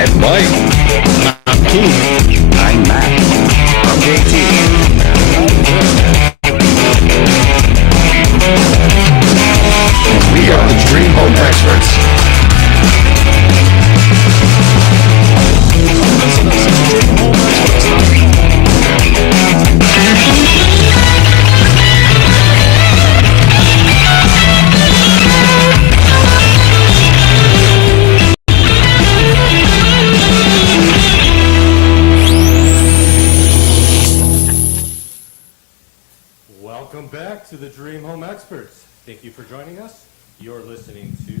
I'm Mike. I'm Keith. I'm Matt. I'm JT. We are the Dream Home Experts. Welcome back to the Dream Home Experts. Thank you for joining us. You're listening to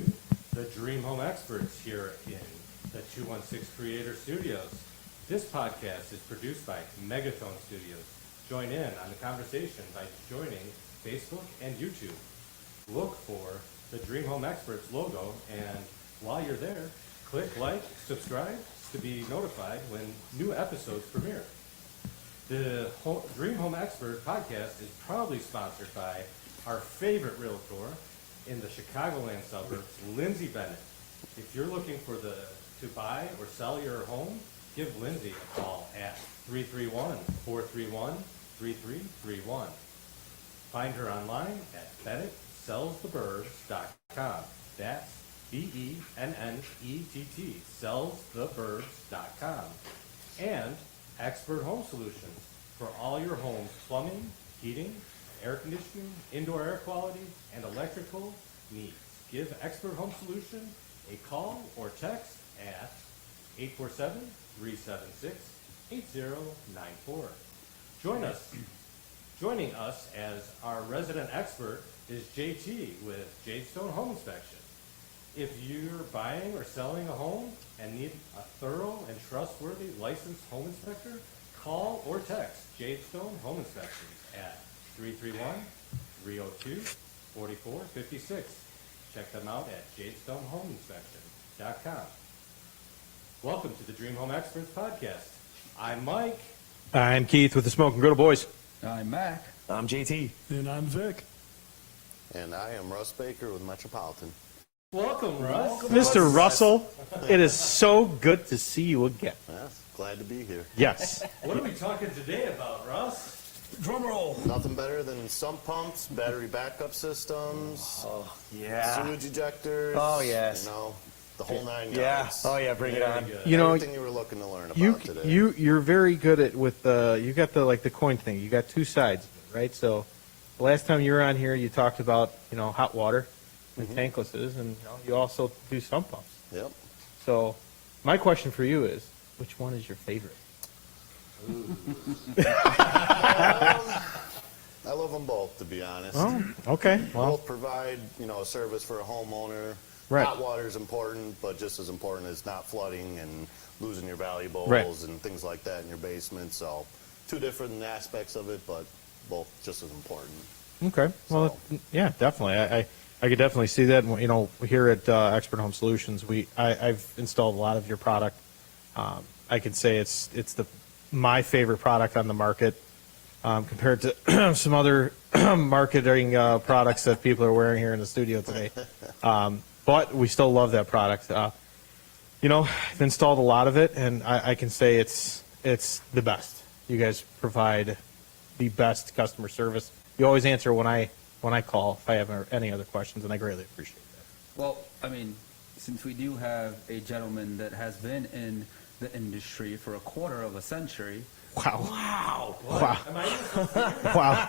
the Dream Home Experts here in the 216 Creator Studios. This podcast is produced by Megatone Studios. Join in on the conversation by joining Facebook and YouTube. Look for the Dream Home Experts logo, and while you're there, click like, subscribe to be notified when new episodes premiere. The Dream Home Expert podcast is proudly sponsored by our favorite realtor in the Chicagoland suburbs, Lindsay Bennett. If you're looking to buy or sell your home, give Lindsay a call at 331-431-3331. Find her online at BennettSellsTheBurbs.com. That's BENNETT, sellstheburbs.com. And Expert Home Solutions for all your home's plumbing, heating, air conditioning, indoor air quality, and electrical needs. Give Expert Home Solutions a call or text at 847-376-8094. Joining us as our resident expert is JT with Jadestone Home Inspection. If you're buying or selling a home and need a thorough and trustworthy licensed home inspector, call or text Jadestone Home Inspections at 331-302-4456. Check them out at JadestoneHomeInspection.com. Welcome to the Dream Home Experts podcast. I'm Mike. I'm Keith with the Smoking Griddle Boys. I'm Mac. I'm JT. And I'm Vic. And I am Russ Baker with Metrapolitan. Welcome, Russ. Mr. Russell, it is so good to see you again. Yes, glad to be here. Yes. What are we talking today about, Russ? Drum roll. Nothing better than sump pumps, battery backup systems, sewage ejectors. Oh, yes. You know, the whole nine Yeah. yards. Oh, yeah, bring it on. You know, Everything you were looking to learn about today. you're very good at you got the coin thing. You got two sides, right? So the last time you were on here, you talked about, hot water and tanklesses, and you also do sump pumps. Yep. So my question for you is, which one is your favorite? I love them both, to be honest. Oh, okay. Well, Both provide, a service for a homeowner. Right. Hot water is important, but just as important is not flooding and losing your valuables Right. and things like that in your basement. So, two different aspects of it, but both just as important. okay. Well, yeah, definitely. I could definitely see that. Here at Expert Home Solutions, I've installed a lot of your product. I could say it's my favorite product on the market compared to some other marketing products that people are wearing here in the studio today. But we still love that product. I've installed a lot of it, and I can say it's the best. You guys provide the best customer service. You always answer when I call if I have any other questions, and I greatly appreciate that. Well, I mean, since we do have a gentleman that has been in the industry for a quarter of a century. Wow. What? Wow. Am I Wow.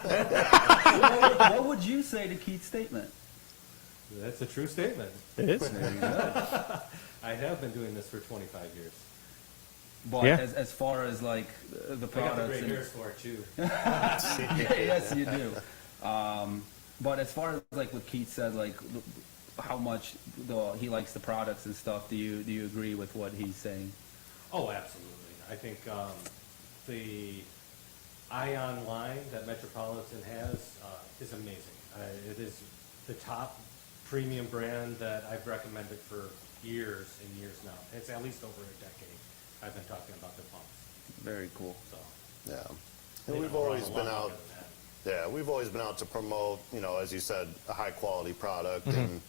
What would you say to Keith's statement? That's a true statement. It is. I have been doing this for 25 years. But Yeah. as far as like the I got the products, gray hairs for it, too. yes, you do. But as far as like what Keith said, like how much he likes the products and stuff, do you agree with what he's saying? Oh, absolutely. I think the Ion line that Metropolitan has is amazing. It is the top premium brand that I've recommended for years and years now. It's at least over a decade I've been talking about the pumps. Very cool. So, Yeah. they And we've run always a been lot out. longer than that. Yeah, we've always been out to promote, as you said, a high quality product. And,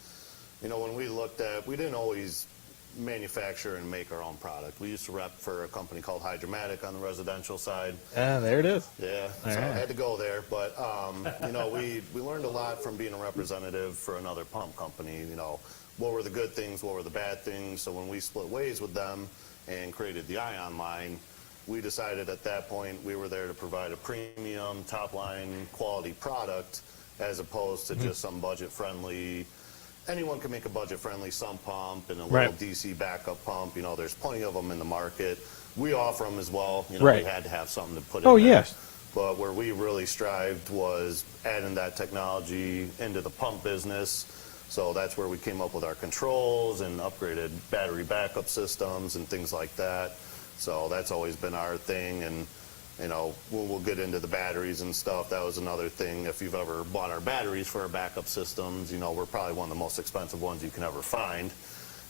when we looked at, we didn't always manufacture and make our own product. We used to rep for a company called Hydromatic on the residential side. There it is. Yeah, All so I right. had to go there, but we learned a lot from being a representative for another pump company. What were the good things, what were the bad things. So when we split ways with them and created the Ion line, we decided at that point we were there to provide a premium, top-line quality product as opposed to just some budget-friendly. Anyone can make a budget-friendly sump pump and a little Right. DC backup pump. There's plenty of them in the market. We offer them as well. Right. We had to have something to put Oh, in there. yes. But where we really strived was adding that technology into the pump business. So that's where we came up with our controls and upgraded battery backup systems and things like that. So that's always been our thing. And, we'll get into the batteries and stuff. That was another thing. If you've ever bought our batteries for our backup systems, we're probably one of the most expensive ones you can ever find.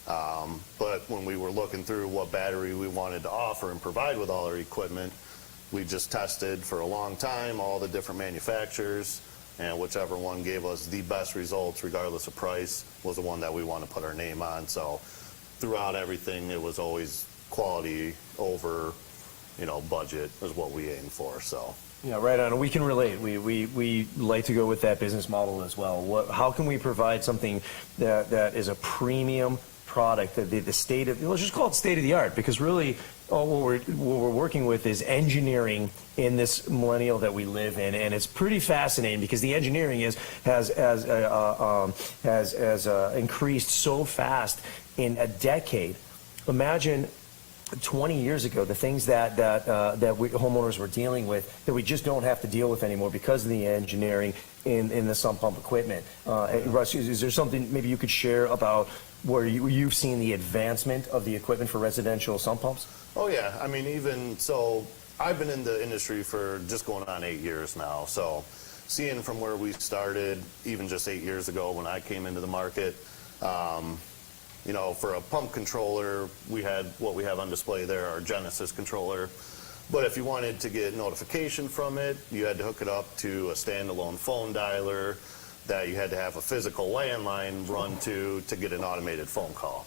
But when we were looking through what battery we wanted to offer and provide with all our equipment, we just tested for a long time all the different manufacturers, and whichever one gave us the best results, regardless of price, was the one that we want to put our name on. So throughout everything, it was always quality over, budget is what we aim for. So. Yeah, right on. We can relate. We like to go with that business model as well. How can we provide something that is a premium product, the state of, let's just call it state of the art, because really what we're working with is engineering in this millennial that we live in, and it's pretty fascinating because the engineering has increased so fast in a decade. Imagine 20 years ago, the things that homeowners were dealing with that we just don't have to deal with anymore because of the engineering in the sump pump equipment. Russ, is there something maybe you could share about where you've seen the advancement of the equipment for residential sump pumps? Oh yeah, even so, I've been in the industry for just going on 8 years now. So seeing from where we started, even just 8 years ago when I came into the market, for a pump controller, we had what we have on display there, our Genesis controller. But if you wanted to get notification from it, you had to hook it up to a standalone phone dialer that you had to have a physical landline run to get an automated phone call.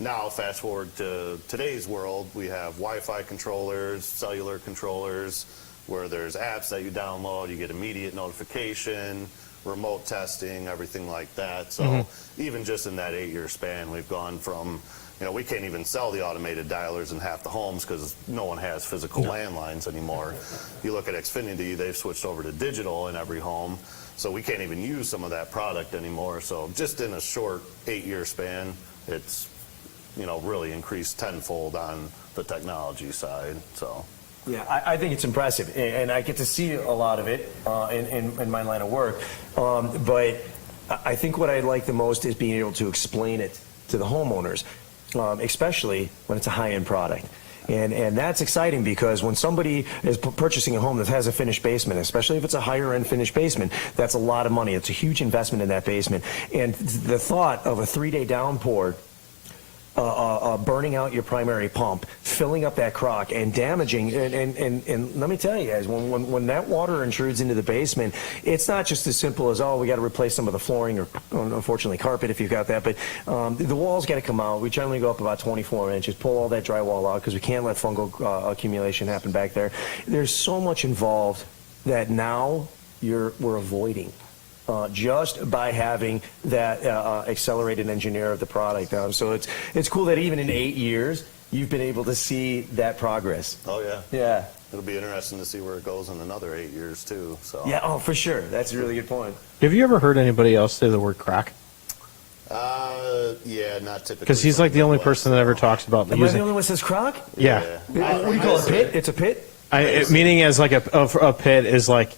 Now, fast forward to today's world, we have Wi-Fi controllers, cellular controllers, where there's apps that you download, you get immediate notification, remote testing, everything like that. So even just in that 8-year span, we've gone from, we can't even sell the automated dialers in half the homes because no one has physical landlines anymore. You look at Xfinity, they've switched over to digital in every home. So we can't even use some of that product anymore. So just in a short 8-year span, it's, really increased tenfold on the technology side. So. Yeah, I think it's impressive, and I get to see a lot of it in my line of work. But I think what I like the most is being able to explain it to the homeowners, especially when it's a high-end product. And that's exciting because when somebody is purchasing a home that has a finished basement, especially if it's a higher-end finished basement, that's a lot of money. It's a huge investment in that basement. And the thought of a 3-day downpour burning out your primary pump, filling up that crock, and damaging. And let me tell you guys, when that water intrudes into the basement, it's not just as simple as, we got to replace some of the flooring or, unfortunately, carpet if you've got that. But the walls got to come out. We generally go up about 24 inches, pull all that drywall out because we can't let fungal accumulation happen back there. There's so much involved that now we're avoiding. Just by having that accelerated engineer of the product. So it's cool that even in 8 years, you've been able to see that progress. Oh, yeah. Yeah. It'll be interesting to see where it goes in another 8 years, too. So. Yeah, for sure. That's a really good point. Have you ever heard anybody else say the word crack? Yeah, not typically. Because he's like the only person that ever talks about Am I the using. only one that says crock? Yeah. What do you call it, pit? It's a pit? Meaning as like a pit is like.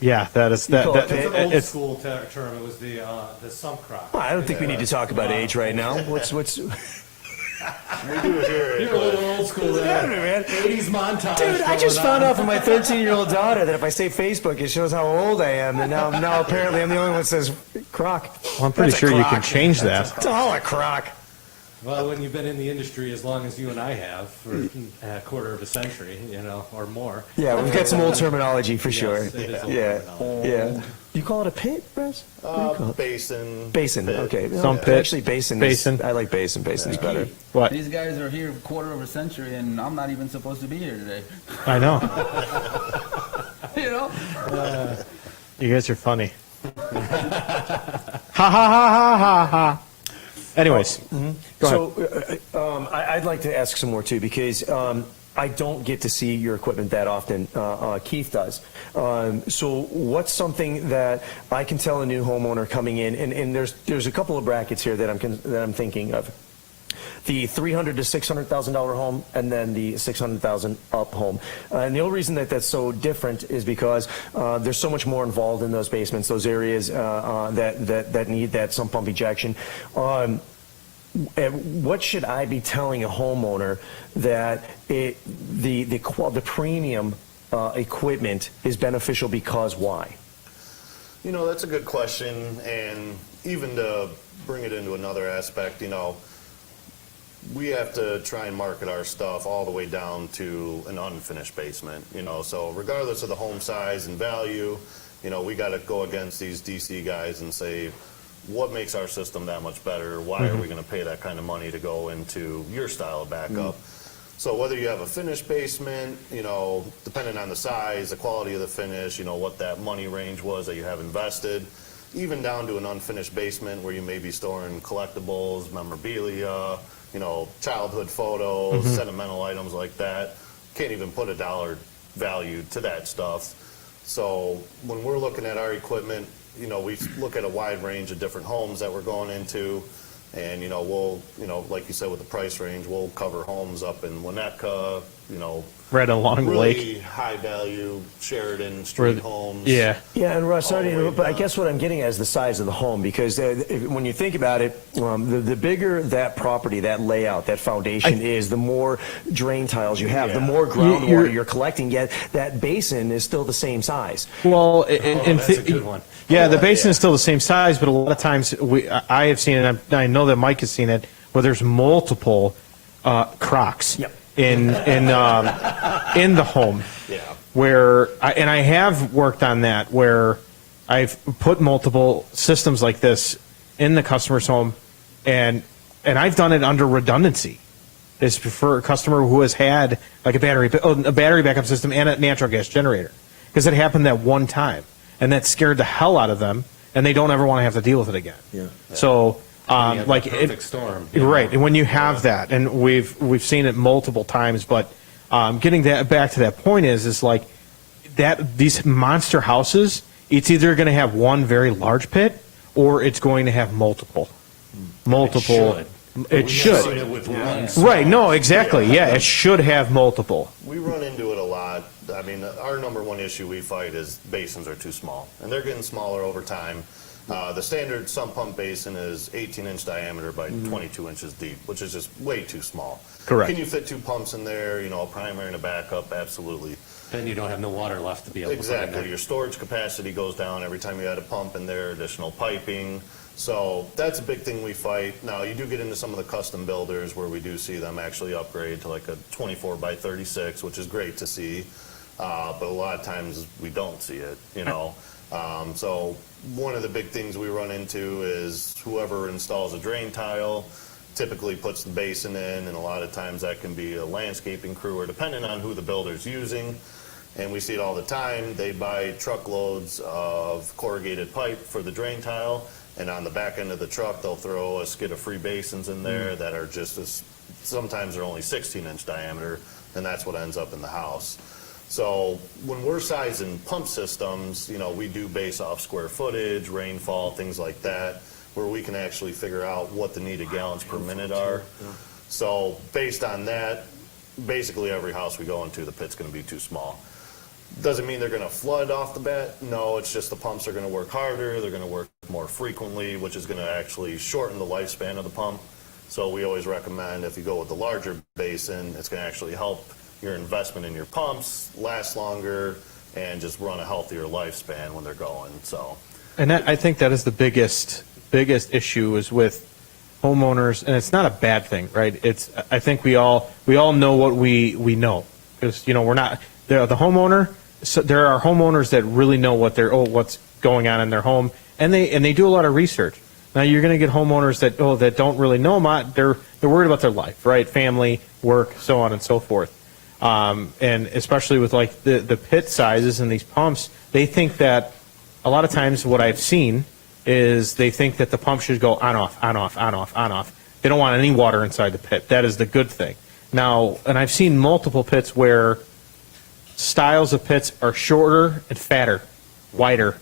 Yeah, that is that. call that it It's an old it's school term. It was the sump crop. Well, I don't think we need to talk about age right now. What's We do hear it. You're a little old school there. man? 80s montage. Dude, I just going found on. out from my 13-year-old daughter that if I say Facebook, it shows how old I am. And now apparently I'm the only one that says crock. well, I'm pretty That's a sure you crock. can change that. It's all a crock. Well, when you've been in the industry as long as you and I have, for a quarter of a century, or more. Yeah, we've got some old terminology for sure. Yes, it is old Yeah, terminology. yeah. You call it a pit, Russ? What do you call it? Basin. Basin, pit. okay. Some No, pit. Actually, basin. Basin. I like basin. Basin's better. What? These guys are here a quarter of a century, and I'm not even supposed to be here today. I know. You know? You guys are funny. Ha ha ha ha ha ha. Anyways, go ahead. So I'd like to ask some more too, because I don't get to see your equipment that often. Keith does. So what's something that I can tell a new homeowner coming in, and there's a couple of brackets here that I'm thinking of. The $300,000 to $600,000 home, and then the $600,000 up home. And the only reason that that's so different is because there's so much more involved in those basements, those areas that need that sump pump ejection. What should I be telling a homeowner that the premium equipment is beneficial because why? You know, that's a good question, and even to bring it into another aspect, you know, we have to try and market our stuff all the way down to an unfinished basement, you know, so regardless of the home size and value, you know, we got to go against these DC guys and say, what makes our system that much better? Why are we going to pay that kind of money to go into your style of backup? So whether you have a finished basement, you know, depending on the size, the quality of the finish, you know, what that money range was that you have invested, even down to an unfinished basement where you may be storing collectibles, memorabilia, you know, childhood photos, sentimental items like that. Can't even put a dollar value to that stuff. So when we're looking at our equipment, you know, we look at a wide range of different homes that we're going into, and, you know, we'll, you know, like you said with the price range, we'll cover homes up in Winnetka, you know, Right along the really lake. high value Sheridan Street homes. Yeah. Yeah, and Russ, sorry to All the way interrupt, but I down. guess what I'm getting at is the size of the home, because when you think about it, the bigger that property, that layout, that foundation is, the more drain tiles you have, the more groundwater you're collecting, yet that basin is still the same size. Well, That's a good one. yeah, the basin is still the same size, but a lot of times I have seen it, and I know that Mike has seen it, where there's multiple crocks Yep. in the home. Yeah. Where I have worked on that, where I've put multiple systems like this in the customer's home, and I've done it under redundancy. Is for a customer who has had like a battery backup system and a natural gas generator, because it happened that one time, and that scared the hell out of them, and they don't ever want to have to deal with it again. Yeah. So You have like the perfect storm. right, and when you have that, and we've seen it multiple times, but getting that back to that point is like that these monster houses, it's either going to have one very large pit or it's going to have multiple. It should. Seen it with one. Right, no, exactly. Yeah, it should have multiple. We run into it a lot. I mean, our number one issue we fight is basins are too small, and they're getting smaller over time. The standard sump pump basin is 18-inch diameter by 22 inches deep, which is just way too small. Correct. Can you fit two pumps in there, you know, a primary and a backup? Absolutely. Then you don't have no water left to be able to put in Exactly. there. Your storage capacity goes down every time you add a pump in there, additional piping. So that's a big thing we fight. Now, you do get into some of the custom builders where we do see them actually upgrade to like a 24 by 36, which is great to see. But a lot of times we don't see it, you know. So one of the big things we run into is whoever installs a drain tile typically puts the basin in, and a lot of times that can be a landscaping crew or depending on who the builder's using. And we see it all the time. They buy truckloads of corrugated pipe for the drain tile, and on the back end of the truck, they'll throw a skid of free basins in there that are just as, sometimes they're only 16-inch diameter, and that's what ends up in the house. So when we're sizing pump systems, you know, we do base off square footage, rainfall, things like that, where we can actually figure out what the needed gallons per minute are. So based on that, basically every house we go into, the pit's going to be too small. Doesn't mean they're going to flood off the bat. No, it's just the pumps are going to work harder. They're going to work more frequently, which is going to actually shorten the lifespan of the pump. So we always recommend if you go with the larger basin, it's going to actually help your investment in your pumps last longer and just run a healthier lifespan when they're going. So, And I think that is the biggest issue is with homeowners, and it's not a bad thing, right? It's, I think we all know what we know, because, you know, we're not the homeowner. So there are homeowners that really know what they're what's going on in their home, and they do a lot of research. Now you're going to get homeowners that don't really know much. They're worried about their life, right? Family, work, so on and so forth. And especially with like the pit sizes and these pumps, they think that a lot of times what I've seen is they think that the pump should go on off, on off, on off, on off. They don't want any water inside the pit. That is the good thing. Now, and I've seen multiple pits where styles of pits are shorter and fatter, wider.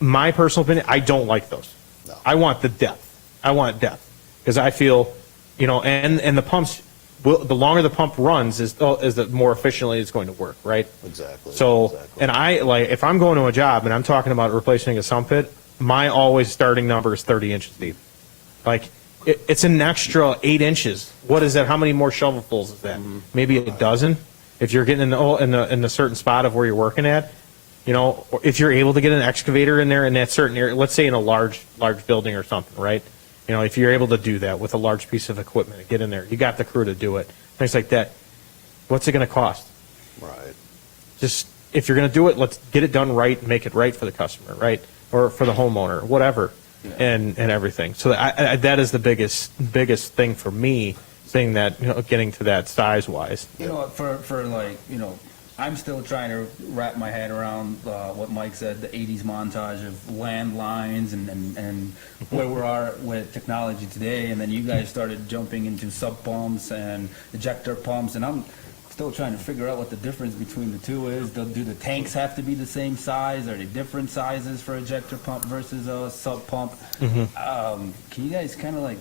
My personal opinion, I don't like those. No. I want the depth. I want depth because I feel, and the pumps, the longer the pump runs is the more efficiently it's going to work, right? Exactly. So, exactly. and I like if I'm going to a job and I'm talking about replacing a sump pit, my always starting number is 30 inches deep. Like it's an extra 8 inches. What is that? How many more shovelfuls is that? Maybe a dozen. If you're getting in the certain spot of where you're working at, if you're able to get an excavator in there in that certain area, let's say in a large building or something, right? If you're able to do that with a large piece of equipment and get in there, you got the crew to do it, things like that. What's it going to cost? Right. Just if you're going to do it, let's get it done right and make it right for the customer, right? Or for the homeowner, whatever, and everything. So that is the biggest thing for me, saying that, getting to that size wise. For like, I'm still trying to wrap my head around what Mike said, the 80s montage of landlines and where we are with technology today. And then you guys started jumping into sub pumps and ejector pumps. And I'm still trying to figure out what the difference between the two is. Do the tanks have to be the same size? Are they different sizes for ejector pump versus a sub pump? Can you guys kind of like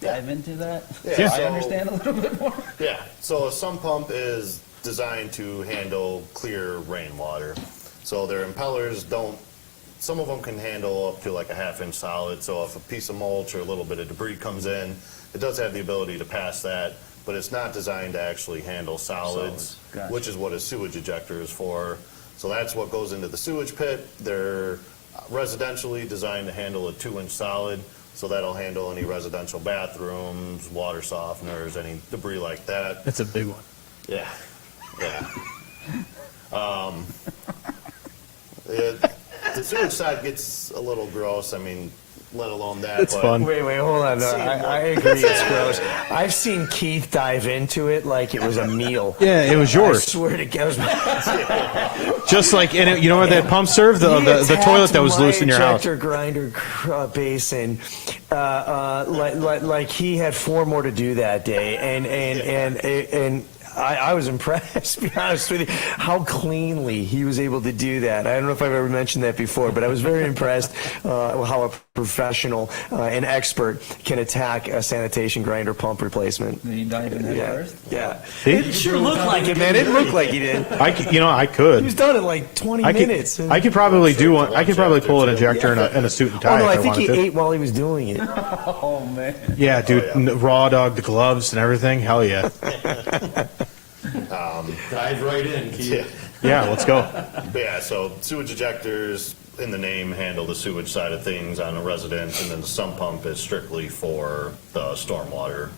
dive into that? Yeah. So I understand a little bit more. Yeah, so a sump pump is designed to handle clear rainwater. So their impellers some of them can handle up to like a half-inch solid. So if a piece of mulch or a little bit of debris comes in, it does have the ability to pass that, but it's not designed to actually handle solids, Gotcha. which is what a sewage ejector is for. So that's what goes into the sewage pit. They're residentially designed to handle a 2-inch solid. So that'll handle any residential bathrooms, water softeners, any debris like that. That's a big one. Yeah, yeah. The sewage side gets a little gross. I mean, let alone that. It's but fun. Wait, hold on. No, I agree it's gross. I've seen Keith dive into it like it was a meal. Yeah, it was I yours. swear to God. Just like, and you know where that pump served? The toilet that was loose in your house. Ejector grinder basin, like he had 4 more to do that day, and I was impressed, to be honest with you, how cleanly he was able to do that. I don't know if I've ever mentioned that before, but I was very impressed how a professional and expert can attack a sanitation grinder pump replacement. Did he dive in there first? Yeah. See? It sure looked like it, man. It looked like he did. I could. He was done in like 20 minutes. I could probably do one. I could probably pull an injector in a suit and tie. Oh, no, if I think he wanted to. ate while he was doing it. Oh, man. Yeah, dude, raw dog, the gloves and everything. Hell yeah. Dive right in, Keith. Yeah, let's go. But yeah, so sewage ejectors, in the name, handle the sewage side of things on a residence, and then the sump pump is strictly for the stormwater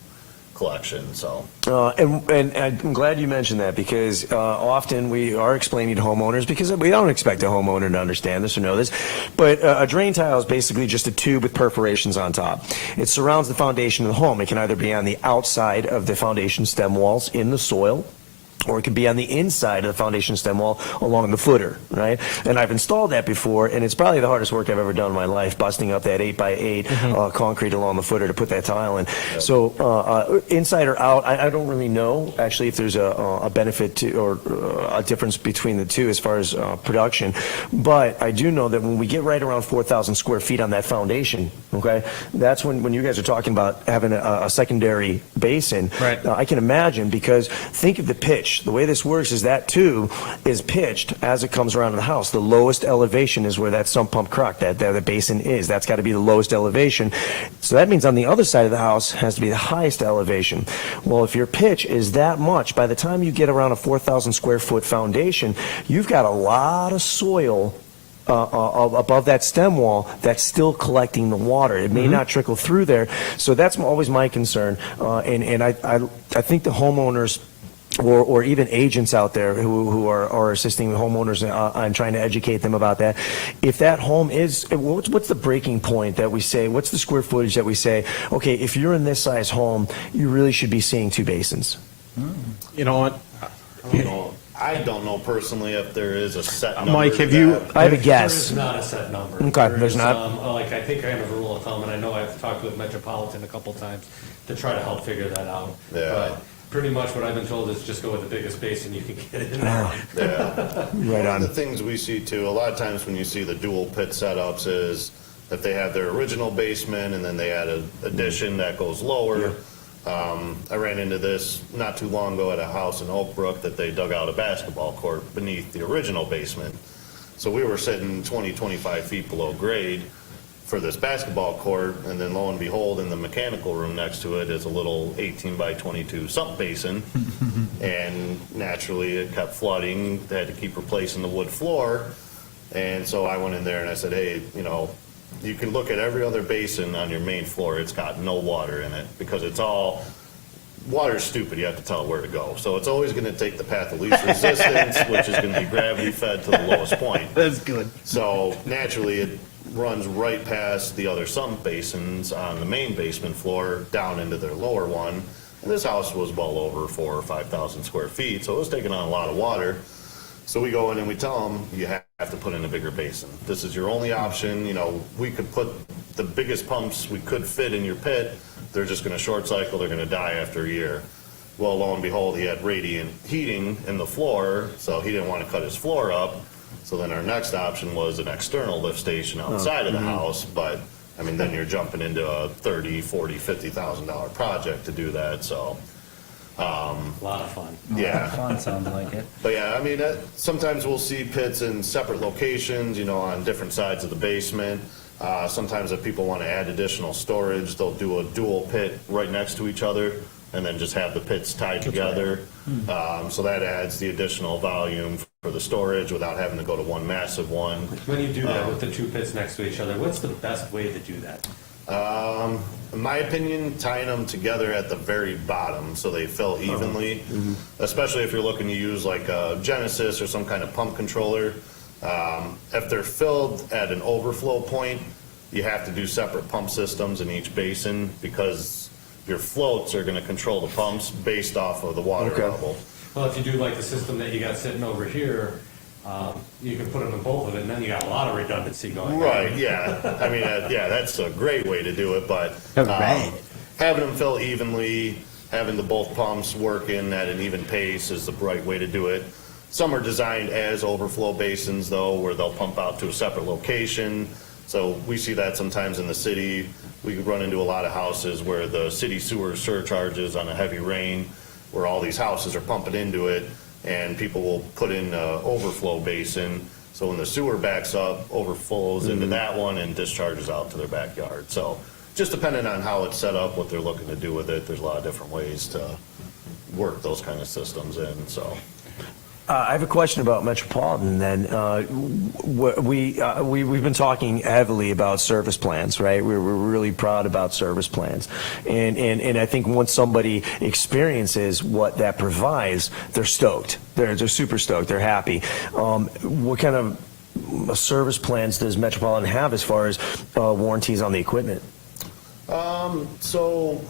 collection. So. And I'm glad you mentioned that, because often we are explaining to homeowners, because we don't expect a homeowner to understand this or know this, but a drain tile is basically just a tube with perforations on top. It surrounds the foundation of the home. It can either be on the outside of the foundation stem walls in the soil, or it could be on the inside of the foundation stem wall along the footer, right? And I've installed that before, and it's probably the hardest work I've ever done in my life, busting up that 8x8 concrete along the footer to put that tile in. Yep. So inside or out, I don't really know, actually, if there's a benefit to, or a difference between the two as far as production. But I do know that when we get right around 4,000 square feet on that foundation, okay, that's when you guys are talking about having a secondary basin. Right. I can imagine, because think of the pitch. The way this works is that tube is pitched as it comes around the house. The lowest elevation is where that sump pump crock, that the basin is. That's got to be the lowest elevation. So that means on the other side of the house has to be the highest elevation. Well, if your pitch is that much, by the time you get around a 4,000 square foot foundation, you've got a lot of soil above that stem wall that's still collecting the water. It may not trickle through there. So that's always my concern. And I think the homeowners or even agents out there who are assisting homeowners on trying to educate them about that. If that home is, what's the breaking point that we say, what's the square footage that we say, okay, if you're in this size home, you really should be seeing 2 basins? You know what? You know, I don't know personally if there is a set number. Mike, have you? I have a There guess. is not a set number. Okay, There there's is, not? Like, I think I have a rule of thumb, and I know I've talked with Metropolitan a couple times to try to help figure that out. Yeah. But pretty much what I've been told is just go with the biggest basin you can get in there. Yeah. Right One on. of the things we see too, a lot of times when you see the dual pit setups is that they have their original basement and then they add an addition that goes lower. I ran into this not too long ago at a house in Oak Brook that they dug out a basketball court beneath the original basement. So we were sitting 20, 25 feet below grade for this basketball court, and then lo and behold, in the mechanical room next to it is a little 18 by 22 sump basin, and naturally it kept flooding. They had to keep replacing the wood floor, and so I went in there and I said, hey, you know, you can look at every other basin on your main floor, it's got no water in it, because it's all, water's stupid, you have to tell it where to go. So it's always gonna take the path of least resistance, which is gonna be gravity fed to the lowest point. That's good. So naturally, it runs right past the other sump basins on the main basement floor down into their lower one. And this house was well over 4,000 or 5,000 square feet, so it was taking on a lot of water. So we go in and we tell them, you have to put in a bigger basin. This is your only option. You know, we could put the biggest pumps we could fit in your pit. They're just gonna short cycle, they're gonna die after a year. Well, lo and behold, he had radiant heating in the floor, so he didn't want to cut his floor up. So then our next option was an external lift station outside of the house, but, I mean, then you're jumping into a $30,000, $40,000, $50,000 project to do that, so, A lot of fun. yeah. Fun sounds like it. But yeah, I mean, sometimes we'll see pits in separate locations, you know, on different sides of the basement. Sometimes if people want to add additional storage, they'll do a dual pit right next to each other and then just have the pits tied together. So that adds the additional volume for the storage without having to go to one massive one. When you do that with the 2 pits next to each other, what's the best way to do that? In my opinion, tying them together at the very bottom so they fill evenly, especially if you're looking to use like a Genesis or some kind of pump controller. If they're filled at an overflow point, you have to do separate pump systems in each basin because your floats are going to control the pumps based off of the water level. Well, if you do like the system that you got sitting over here, you can put them in both of it, and then you got a lot of redundancy going. Right, yeah. I mean, yeah, that's a great way to do it, but having them fill evenly, having the both pumps working at an even pace is the right way to do it. Some are designed as overflow basins, though, where they'll pump out to a separate location. So we see that sometimes in the city. We could run into a lot of houses where the city sewer surcharges on a heavy rain, where all these houses are pumping into it, and people will put in an overflow basin. So when the sewer backs up, overflows into that one and discharges out to their backyard. So just depending on how it's set up, what they're looking to do with it, there's a lot of different ways to work those kind of systems in, so. I have a question about Metropolitan then. We've been talking heavily about service plans, right? We're really proud about service plans. And I think once somebody experiences what that provides, they're stoked. They're super stoked. They're happy. What kind of service plans does Metropolitan have as far as warranties on the equipment? So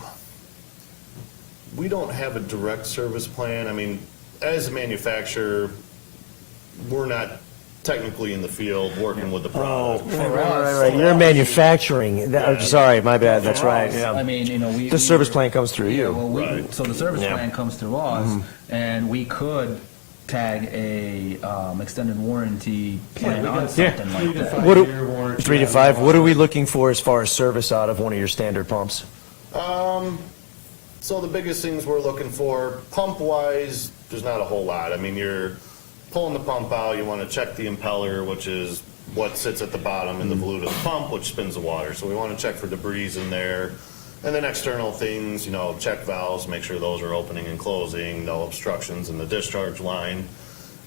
we don't have a direct service plan. I mean, as a manufacturer, we're not technically in the field working with the product. Right. You're manufacturing. Sorry, my bad. That's right. I Yeah. mean, you know, The service plan comes through Yeah, you. well, so the service Yeah. plan comes through us, and we could tag a extended warranty plan on something like that. What do- 3 to 5 year warranty 3 to on 5. the What are we looking for as far as service out of one of your standard pumps? So the biggest things we're looking for, pump-wise, there's not a whole lot. I mean, you're pulling the pump out, you want to check the impeller, which is what sits at the bottom in the volute of the pump, which spins the water. So we want to check for debris in there. And then external things, you know, check valves, make sure those are opening and closing, no obstructions in the discharge line.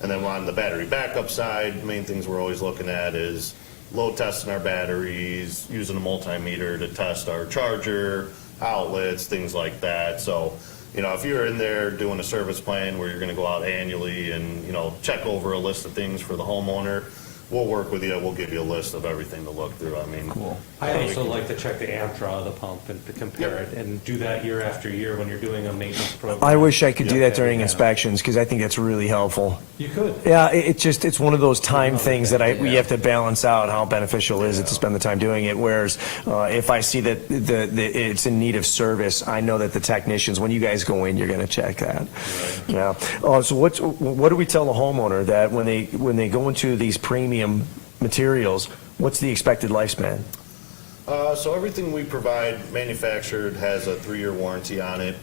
And then on the battery backup side, main things we're always looking at is load testing our batteries, using a multimeter to test our charger, outlets, things like that. So if you're in there doing a service plan where you're going to go out annually and, check over a list of things for the homeowner, we'll work with you. We'll give you a list of everything to look through. I mean, Cool. I also like to check the amp draw of the pump and to compare it, and do that year after year when you're doing a maintenance program. I wish I could do that during Yeah. inspections, because I think that's really helpful. You could. Yeah, it's one of those time things that we have to balance out how beneficial is it to spend the time doing it. Whereas if I see that it's in need of service, I know that the technicians, when you guys go in, you're going to check that. Yeah. So what do we tell the homeowner that when they go into these premium materials, what's the expected lifespan? So everything we provide manufactured has a 3-year warranty on it.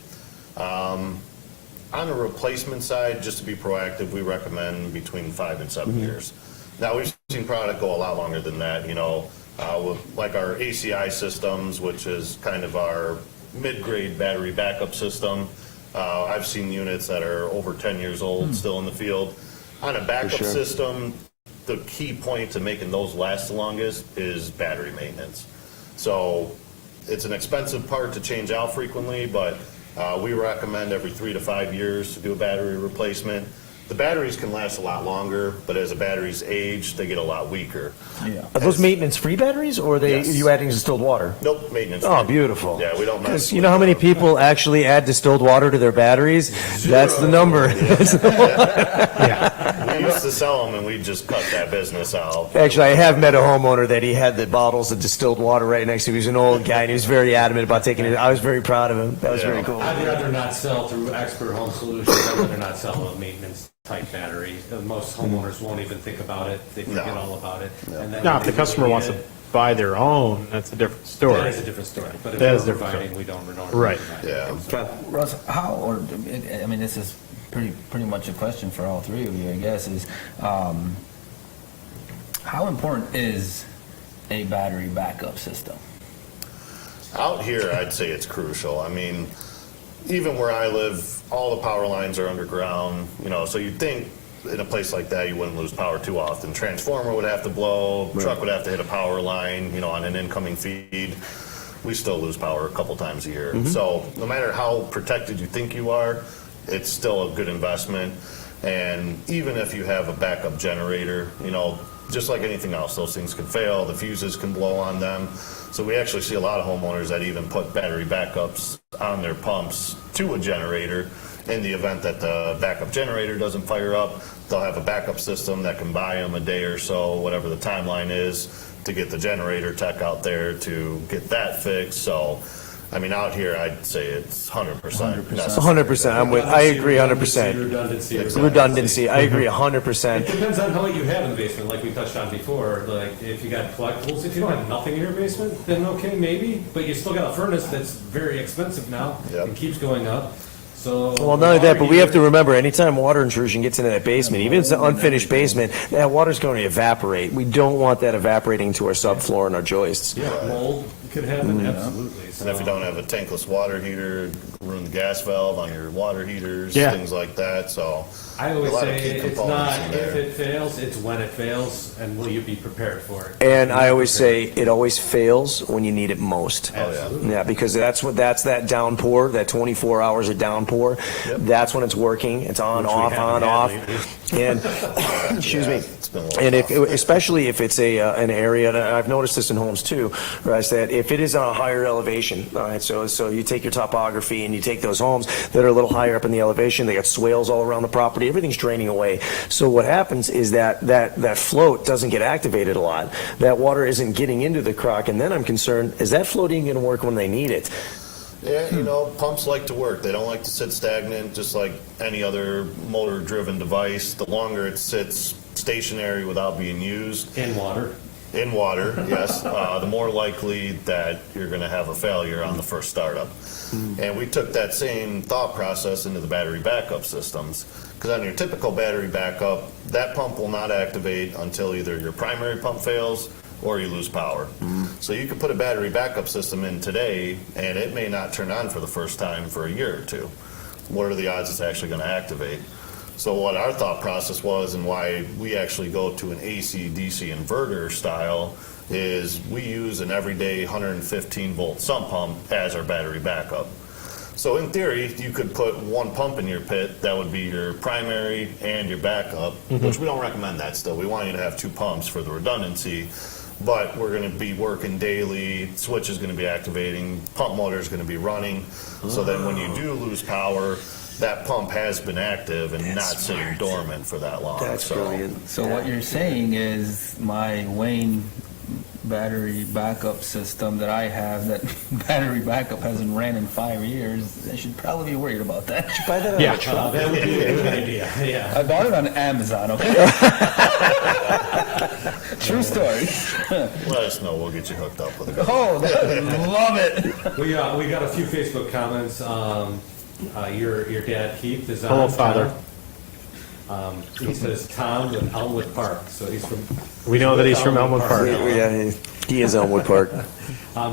On the replacement side, just to be proactive, we recommend between 5 and 7 years. Now, we've seen product go a lot longer than that, with like our ACI systems, which is kind of our mid-grade battery backup system. I've seen units that are over 10 years old still in the field. On a backup system, the key point to making those last the longest is battery maintenance. So it's an expensive part to change out frequently, but we recommend every 3 to 5 years to do a battery replacement. The batteries can last a lot longer, but as the batteries age, they get a lot weaker. Yeah. Are those maintenance-free batteries, or are Yes. you adding distilled water? Nope, maintenance. Oh, beautiful. Yeah, we don't mess Because you with know how many those. people actually add distilled water to their batteries? That's the number. We used to sell them, and we just cut that business out. Actually, I have met a homeowner that he had the bottles of distilled water right next to him. He was an old guy, and he was very adamant about taking it. I was very proud of him. That was very cool. I'd rather not sell through Expert Home Solutions. I'd rather not sell a maintenance-type battery. Most homeowners won't even think about it. They forget No. all about it. And then Now, when if the they customer need wants to it, buy their own, that's a different that story. is a different story. But if That is we're a different providing, we don't normally Right. provide it. Yeah. Russ, I mean, this is pretty much a question for all three of you, I guess, is how important is a battery backup system? Out here, I'd say it's crucial. I mean, even where I live, all the power lines are underground, so you'd think in a place like that you wouldn't lose power too often. Transformer would have to blow, truck would have to hit a power line, on an incoming feed. We still lose power a couple times a year. So no matter how protected you think you are, it's still a good investment. And even if you have a backup generator, just like anything else, those things can fail, the fuses can blow on them. So we actually see a lot of homeowners that even put battery backups on their pumps to a generator. In the event that the backup generator doesn't fire up, they'll have a backup system that can buy them a day or so, whatever the timeline is, to get the generator tech out there to get that fixed. So, I mean, out here, I'd say it's 100% necessary. 100%. I agree 100%. Redundancy. Redundancy. I agree 100%. It depends on how you have in the basement, like we touched on before. Like, if you got collectibles, if you don't have nothing in your basement, then okay, maybe. But you still got a furnace that's very expensive now Yep. and keeps going up. So. Well, not only that, but we have to remember, anytime water intrusion gets into that basement, even if it's an unfinished basement, that water's going to evaporate. We don't want that evaporating to our subfloor and our joists. Yeah, mold could happen, absolutely. And if you don't have a tankless water heater, ruin the gas valve on your water heaters, Yeah. things like that. So I always a lot of say key it's components not in if there. it fails, it's when it fails, and will you be prepared for it? And I always say, it always fails when you need it most. Absolutely. Yeah, because that's that downpour, that 24 hours of downpour. That's when it's working. It's on, Which we off, haven't on, had off. lately. And, excuse me. It's been a little And tough. especially if it's an area, and I've noticed this in homes too, right, that if it is on a higher elevation, all right, so you take your topography and you take those homes that are a little higher up in the elevation, they got swales all around the property, everything's draining away. So what happens is that float doesn't get activated a lot. That water isn't getting into the crock, and then I'm concerned, is that float even going to work when they need it? Yeah, pumps like to work. They don't like to sit stagnant, just like any other motor-driven device. The longer it sits stationary without being used, In water. in water, yes, the more likely that you're going to have a failure on the first startup. And we took that same thought process into the battery backup systems. Because on your typical battery backup, that pump will not activate until either your primary pump fails or you lose power. So you could put a battery backup system in today, and it may not turn on for the first time for a year or two. What are the odds it's actually going to activate? So what our thought process was, and why we actually go to an AC/DC inverter style, is we use an everyday 115 volt sump pump as our battery backup. So in theory, you could put one pump in your pit. That would be your primary and your backup, which we don't recommend that still. We want you to have 2 pumps for the redundancy. But we're going to be working daily, switch is going to be activating, pump motor is going to be running, so then when you do lose power, that pump has been active and not sitting dormant for that long. That's brilliant. So what you're saying is my Wayne battery backup system that I have, that battery backup hasn't ran in 5 years, I should probably be worried about that. Buy that on Yeah. a truck. That would be a good idea, yeah. I bought it on Amazon, okay? True story. Let us know, we'll get you hooked up with it. Oh, love it. We got a few Facebook comments. Your dad Keith is on. Hello, Father. He says Tom with Elmwood Park, so he's from. We know that he's from Elmwood Park. Yeah, he is Elmwood Park.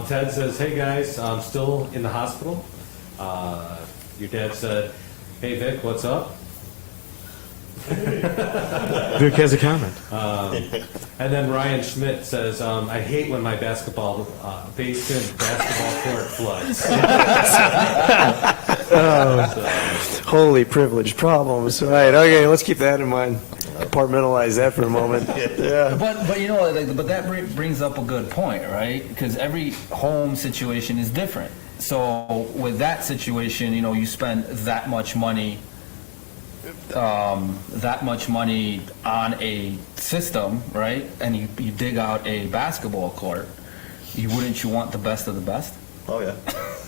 Ted says, "Hey guys, I'm still in the hospital." Your dad said, "Hey Vic, what's up?" Vic has a comment. And then Ryan Schmidt says, "I hate when my basement basketball court floods." Holy privileged problems. Right, okay, let's keep that in mind. Compartmentalize that for a moment. Yeah. But you know, but that brings up a good point, right? Because every home situation is different. So with that situation, you know, you spend that much money on a system, right? And you dig out a basketball court. Wouldn't you want the best of the best? Oh, yeah.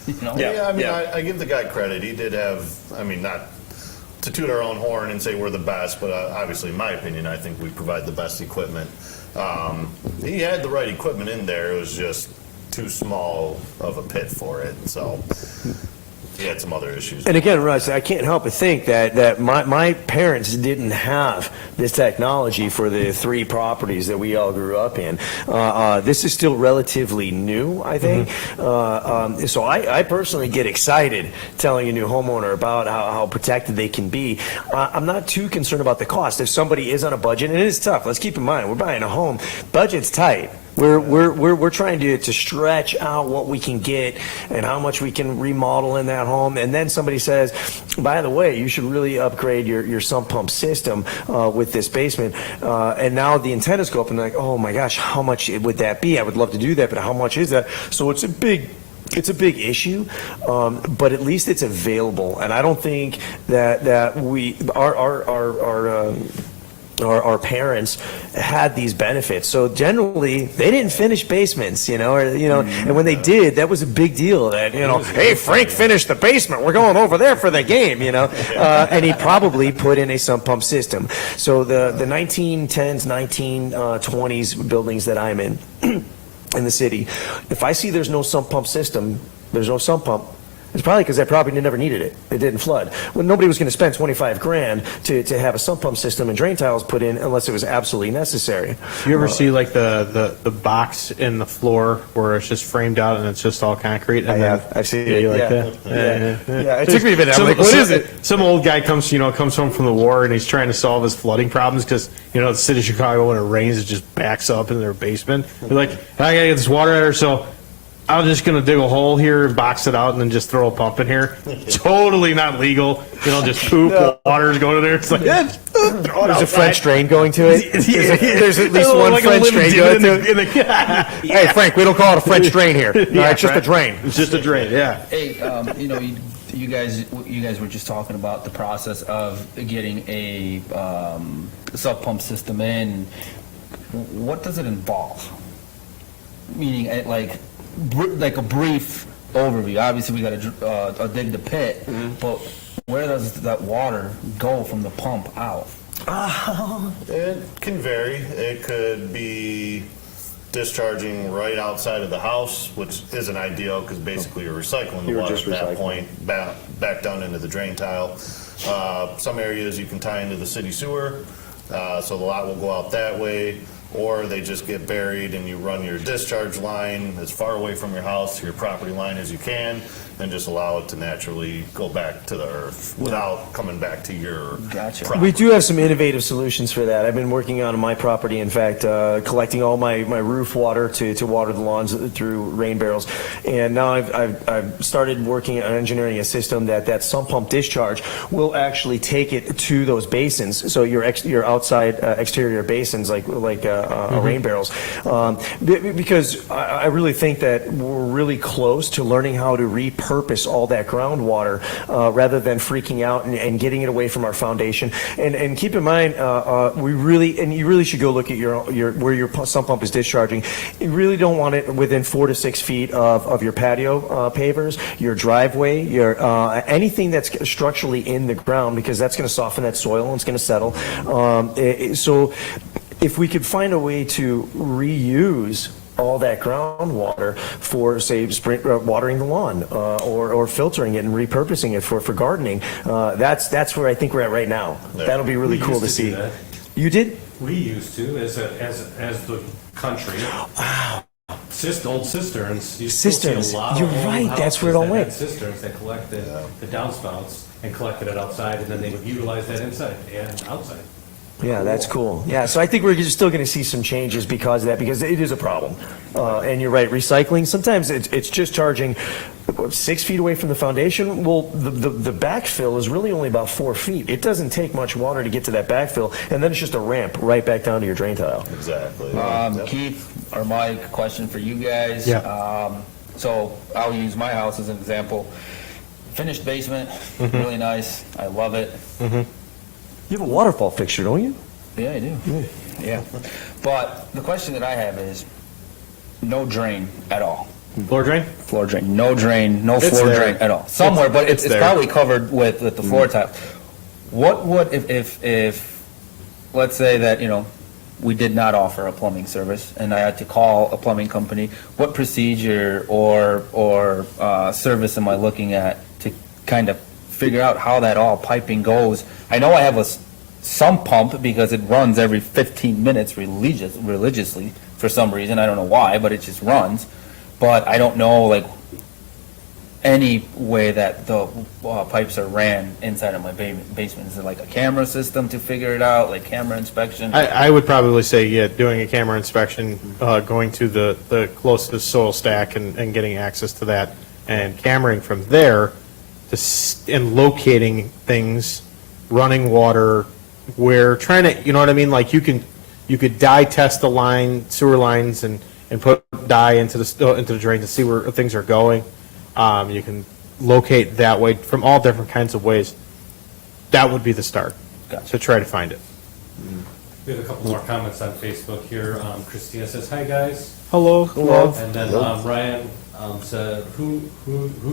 You know? Yeah, I mean, I give the guy credit. He did have, I mean, not to toot our own horn and say we're the best, but obviously, in my opinion, I think we provide the best equipment. He had the right equipment in there. It was just too small of a pit for it, so he had some other issues. And again, Russ, I can't help but think that my parents didn't have this technology for the 3 properties that we all grew up in. This is still relatively new, I think. So I personally get excited telling a new homeowner about how protected they can be. I'm not too concerned about the cost. If somebody is on a budget, and it is tough, let's keep in mind, we're buying a home, budget's tight. We're trying to stretch out what we can get and how much we can remodel in that home. And then somebody says, by the way, you should really upgrade your sump pump system with this basement. And now the antennas go up and they're like, oh my gosh, how much would that be? I would love to do that, but how much is that? So it's a big issue, but at least it's available. And I don't think that our parents had these benefits. So generally, they didn't finish basements, and when they did, that was a big deal. That hey, Frank finished the basement. We're going over there for the game, and he probably put in a sump pump system. So the 1910s, 1920s buildings that I'm in the city, if I see there's no sump pump system, there's no sump pump. It's probably because I probably never needed it. It didn't flood. Well, nobody was going to spend $25,000 to have a sump pump system and drain tiles put in unless it was absolutely necessary. You ever see like the box in the floor where it's just framed out and it's just all concrete? And I've seen it. You like Yeah. that? Yeah, it took me a minute. I'm like, what is it? Some old guy comes home from the war and he's trying to solve his flooding problems because the city of Chicago, when it rains, it just backs up in their basement. They're like, I gotta get this water out of here, so I'm just going to dig a hole here and box it out and then just throw a pump in here. Totally not legal. Just poop, water's going in there. It's like, There's a French drain going to it. There's at least one like French drain going to it. Yeah. Hey, Frank, we don't call it a French drain here. No, it's just a Frank. drain. It's just a drain, yeah. Hey, you guys were just talking about the process of getting a sub pump system in. What does it involve? Meaning, like a brief overview. Obviously, we got to dig the pit, but where does that water go from the pump out? It can vary. It could be discharging right outside of the house, which isn't ideal because basically you're recycling the water at that point back down into the drain tile. Some areas you can tie into the city sewer, so the lot will go out that way. Or they just get buried and you run your discharge line as far away from your house, your property line as you can, and just allow it to naturally go back to the earth without coming back to your Gotcha. property. We do have some innovative solutions for that. I've been working on my property, in fact, collecting all my roof water to water the lawns through rain barrels. And now I've started working on engineering a system that sump pump discharge will actually take it to those basins. So your outside exterior basins, like rain barrels. Because I really think that we're really close to learning how to repurpose all that groundwater rather than freaking out and getting it away from our foundation. And keep in mind, you really should go look at where your sump pump is discharging. You really don't want it within 4 to 6 feet of your patio pavers, your driveway, your anything that's structurally in the ground, because that's going to soften that soil and it's going to settle. So if we could find a way to reuse all that groundwater for, say, watering the lawn or filtering it and repurposing it for gardening, that's where I think we're at right now. Yeah. That'll be really We cool used to do see. that. You did? We used to, as the country. Old cisterns. You still see a Cisterns. lot of You're old right, that's houses where it all that went. had cisterns that collected the downspouts and collected it outside, and then they would utilize that inside and outside. Yeah, that's cool. Yeah, so I think we're still going to see some changes because of that, because it is a problem. And you're right, recycling, sometimes it's just charging 6 feet away from the foundation. Well, the backfill is really only about 4 feet. It doesn't take much water to get to that backfill, and then it's just a ramp right back down to your drain tile. Exactly. Keith or Mike, question for you guys. Yeah. So I'll use my house as an example. Finished basement, really nice. I love it. You have a waterfall fixture, don't you? Yeah, I do. Yeah. But the question that I have is, no drain at all. Floor drain? Floor drain, no drain, no It's floor there. drain at all. Somewhere, but it's there. probably covered with the floor tile. What would, if, let's say that, we did not offer a plumbing service and I had to call a plumbing company, what procedure or service am I looking at to kind of figure out how that all piping goes? I know I have a sump pump because it runs every 15 minutes religiously for some reason. I don't know why, but it just runs. But I don't know, like, any way that the pipes are ran inside of my basement. Is it like a camera system to figure it out, like camera inspection? I would probably say, yeah, doing a camera inspection, going to the closest soil stack and getting access to that, and cameraing from there and locating things, running water, where trying to, you know what I mean? Like you could dye test the sewer lines and put dye into the drain to see where things are going. You can locate that way from all different kinds of ways. That would be the start. Gotcha. To try to find it. We have a couple more comments on Facebook here. Christina says, "Hi guys," Hello. Hello. and then Ryan said, "Who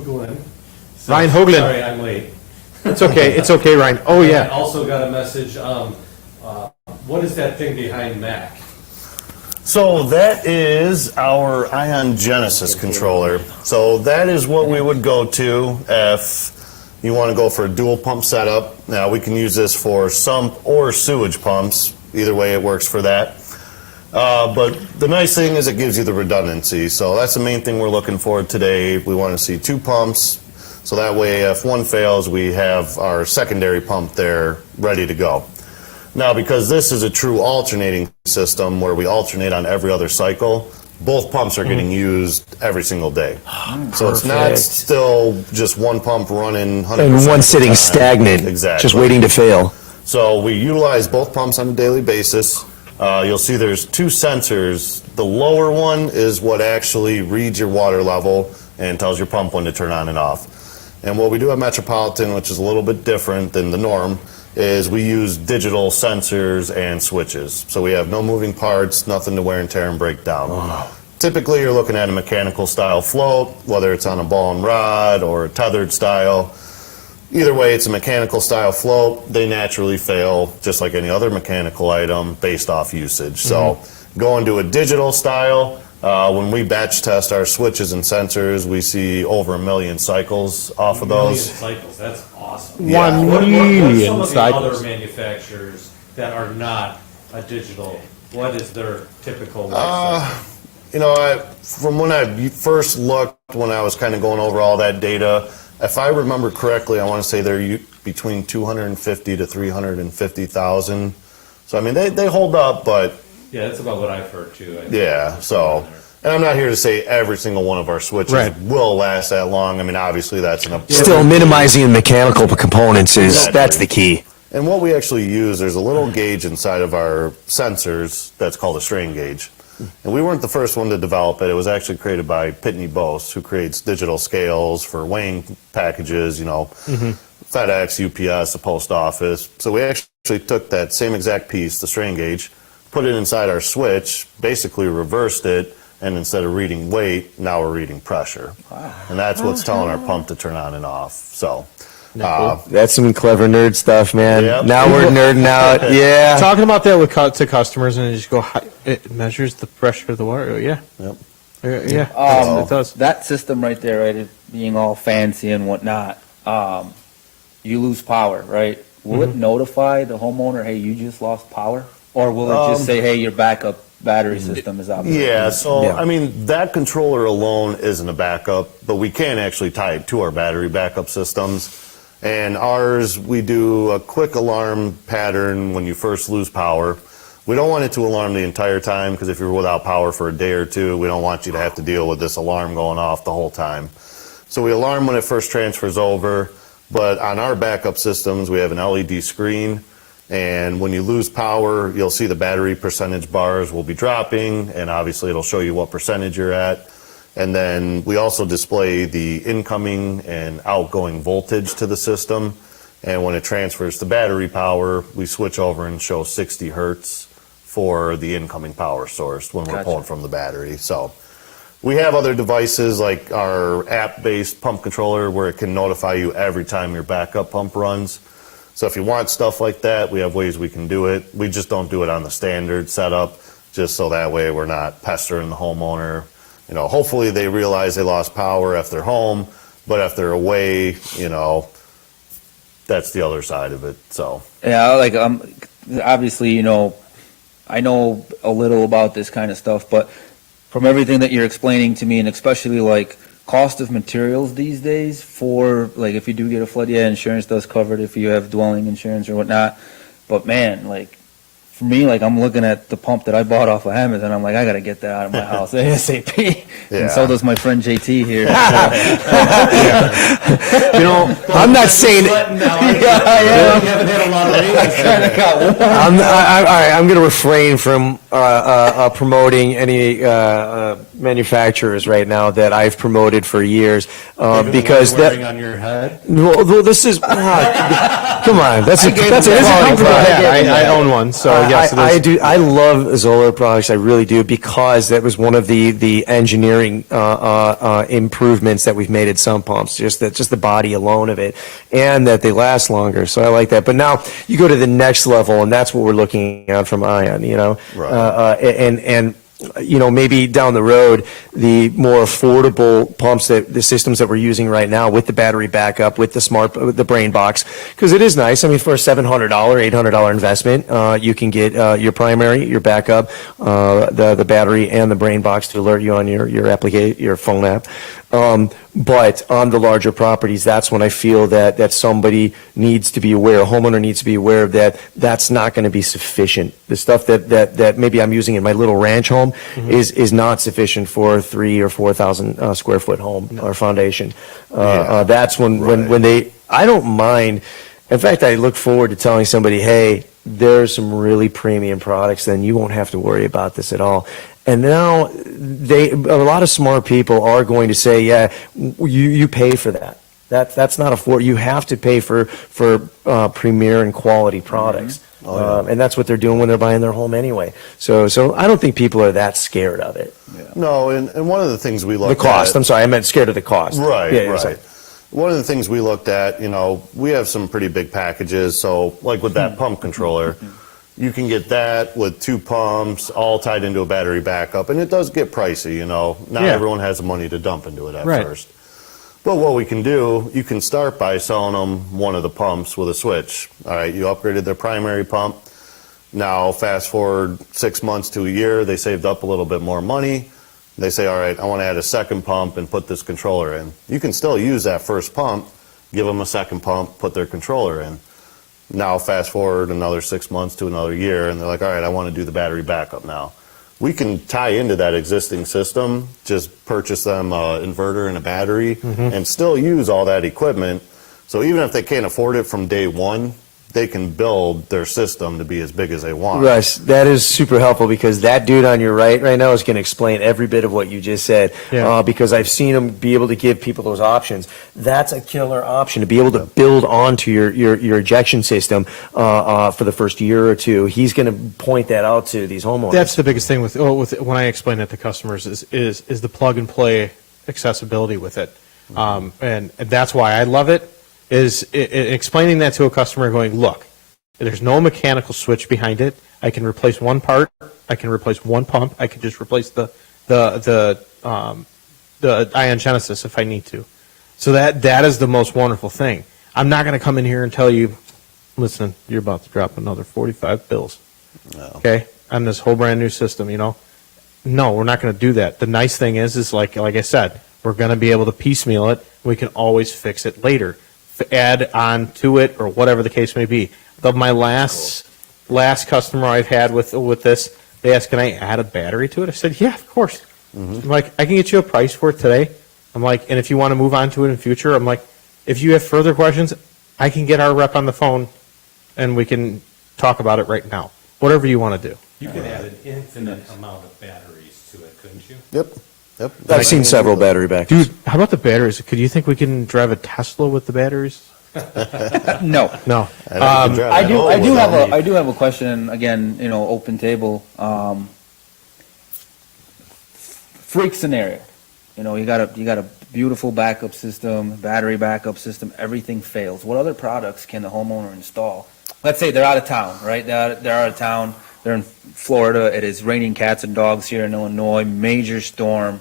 Glenn?" So, Ryan Hoagland. Sorry, I'm late. It's okay. It's okay, Ryan. Oh, I yeah. also got a message. What is that thing behind Mac? So that is our Ion Genesis controller. So that is what we would go to if you want to go for a dual pump setup. Now we can use this for sump or sewage pumps. Either way it works for that. But the nice thing is it gives you the redundancy. So that's the main thing we're looking for today. We want to see 2 pumps. So that way if one fails, we have our secondary pump there ready to go. Now, because this is a true alternating system where we alternate on every other cycle, both pumps are getting used every single day. So it's not Perfect. still just one pump running 100% And one of the sitting time. stagnant, Exactly. just waiting to fail. So we utilize both pumps on a daily basis. You'll see there's 2 sensors. The lower one is what actually reads your water level and tells your pump when to turn on and off. And what we do at Metrapolitan, which is a little bit different than the norm, is we use digital sensors and switches. So we have no moving parts, nothing to wear and tear and break down. Typically, you're looking at a mechanical style float, whether it's on a ball and rod or a tethered style. Either way, it's a mechanical style float. They naturally fail, just like any other mechanical item, based off usage. So going to a digital style, when we batch test our switches and sensors, we see over 1 million cycles off of Million those. cycles. That's awesome. Yeah. What's some Million of the cycles. other manufacturers that are not a digital? What is their typical life cycle? From when I first looked when I was kind of going over all that data. If I remember correctly, I want to say they're between 250 to 350,000. So I mean, they hold up, but Yeah, that's about what I've heard too. I think. yeah. So, and I'm not here to say every single one of our switches Right. will last that long. I mean, obviously that's an Still, minimizing the mechanical components that's the key. And what we actually use, there's a little gauge inside of our sensors that's called a strain gauge. And we weren't the first one to develop it. It was actually created by Pitney Bowes, who creates digital scales for weighing packages, FedEx, UPS, the post office. So we actually took that same exact piece, the strain gauge, put it inside our switch, basically reversed it, and instead of reading weight, now we're reading pressure. And that's what's telling our pump to turn on and off. So, That's some clever nerd stuff, man. Yep. Now we're nerding out. Yeah. Talking about that with to customers, and you just go, it measures the pressure of the water. Yeah. yep. Yeah. It does. That system right there, right, it being all fancy and whatnot, you lose power, right? Will it notify the homeowner, hey, you just lost power? Or will it just say, hey, your backup battery system is operating? Yeah, so, Yeah. I mean, that controller alone isn't a backup, but we can actually tie it to our battery backup systems. And ours, we do a quick alarm pattern when you first lose power. We don't want it to alarm the entire time, because if you're without power for a day or two, we don't want you to have to deal with this alarm going off the whole time. So we alarm when it first transfers over, but on our backup systems, we have an LED screen, and when you lose power, you'll see the battery percentage bars will be dropping, and obviously it'll show you what percentage you're at. And then we also display the incoming and outgoing voltage to the system. And when it transfers to battery power, we switch over and show 60 hertz for the incoming power source when we're Gotcha. pulling from the battery. So we have other devices like our app-based pump controller where it can notify you every time your backup pump runs. So if you want stuff like that, we have ways we can do it. We just don't do it on the standard setup, just so that way we're not pestering the homeowner. Hopefully they realize they lost power if they're home, but if they're away, that's the other side of it. So Yeah, like, obviously, I know a little about this kind of stuff, but from everything that you're explaining to me, and especially like cost of materials these days for, like, if you do get a flood, yeah, insurance does cover it if you have dwelling insurance or whatnot. But man, like, for me, like, I'm looking at the pump that I bought off of Hamilton, I'm like, I gotta get that out of my house ASAP. Yeah. And so does my friend JT here. I'm not saying. You haven't had a lot of rain. All right, I'm going to refrain from promoting any manufacturers right now that I've promoted for years because wearing that. on your head. Well, this is come on. That's a quality Yeah, product. I own one, so yes, it is. I do. I love Zola products. I really do, because that was one of the engineering improvements that we've made at some pumps. Just the body alone of it, and that they last longer. So I like that. But now you go to the next level, and that's what we're looking at from Ion. Right. And maybe down the road, the more affordable pumps, the systems that we're using right now with the battery backup, with the brain box, because it is nice. I mean, for a $700, $800 investment, you can get your primary, your backup, the battery, and the brain box to alert you on your phone app. But on the larger properties, that's when I feel that somebody needs to be aware, a homeowner needs to be aware of that. That's not going to be sufficient. The stuff that maybe I'm using in my little ranch home is not sufficient for a 3,000 or 4,000 square foot home or foundation. That's when they. I don't mind. In fact, I look forward to telling somebody, hey, there's some really premium products, then you won't have to worry about this at all. And now a lot of smart people are going to say, yeah, you pay for that. That's not you have to pay for premier and quality products. And that's what they're doing when they're buying their home anyway. So I don't think people are that scared of it. no, and one of the things we looked The cost. at, I'm sorry, I meant scared of the cost. Right, Yeah, right. sorry. One of the things we looked at, we have some pretty big packages. So like with that pump controller, you can get that with 2 pumps all tied into a battery backup, and it does get pricey. Not everyone has the money to dump into it at Right. first. But what we can do, you can start by selling them one of the pumps with a switch. All right, you upgraded their primary pump. Now, fast forward 6 months to a year, they saved up a little bit more money. They say, all right, I want to add a second pump and put this controller in. You can still use that first pump, give them a second pump, put their controller in. Now fast forward another 6 months to another year, and they're like, all right, I want to do the battery backup now. We can tie into that existing system, just purchase them an inverter and a battery, and still use all that equipment. So even if they can't afford it from day one, they can build their system to be as big as they want. Russ, that is super helpful because that dude on your right now is going to explain every bit of what you just said. Yeah. Because I've seen him be able to give people those options. That's a killer option to be able to build onto your ejection system for the first year or two. He's going to point that out to these homeowners. That's the biggest thing with when I explain that to customers is the plug and play accessibility with it, and that's why I love it. Explaining that to a customer, going, look, there's no mechanical switch behind it. I can replace one part. I can replace one pump. I can just replace the Ion Genesis if I need to. So that is the most wonderful thing. I'm not going to come in here and tell you, listen, you're about to drop another 45 bills, okay, on this whole brand new system. You know, no, we're not going to do that. The nice thing is like I said, we're going to be able to piecemeal it. We can always fix it later. Add on to it or whatever the case may be. My last customer I've had with this, they asked, can I add a battery to it? I said, yeah, of course. I'm like, I can get you a price for it today. I'm like, and if you want to move on to it in the future, I'm like, if you have further questions, I can get our rep on the phone and we can talk about it right now. Whatever you want to do. You could add an infinite amount of batteries to it, couldn't you? Yep. I've seen several battery backups. Dude, how about the batteries? Could you think we can drive a Tesla with the batteries? No. No. I do have a question, again, open table. Freak scenario. You got a beautiful backup system, battery backup system, everything fails. What other products can the homeowner install? Let's say they're out of town, right? They're out of town. They're in Florida. It is raining cats and dogs here in Illinois. Major storm.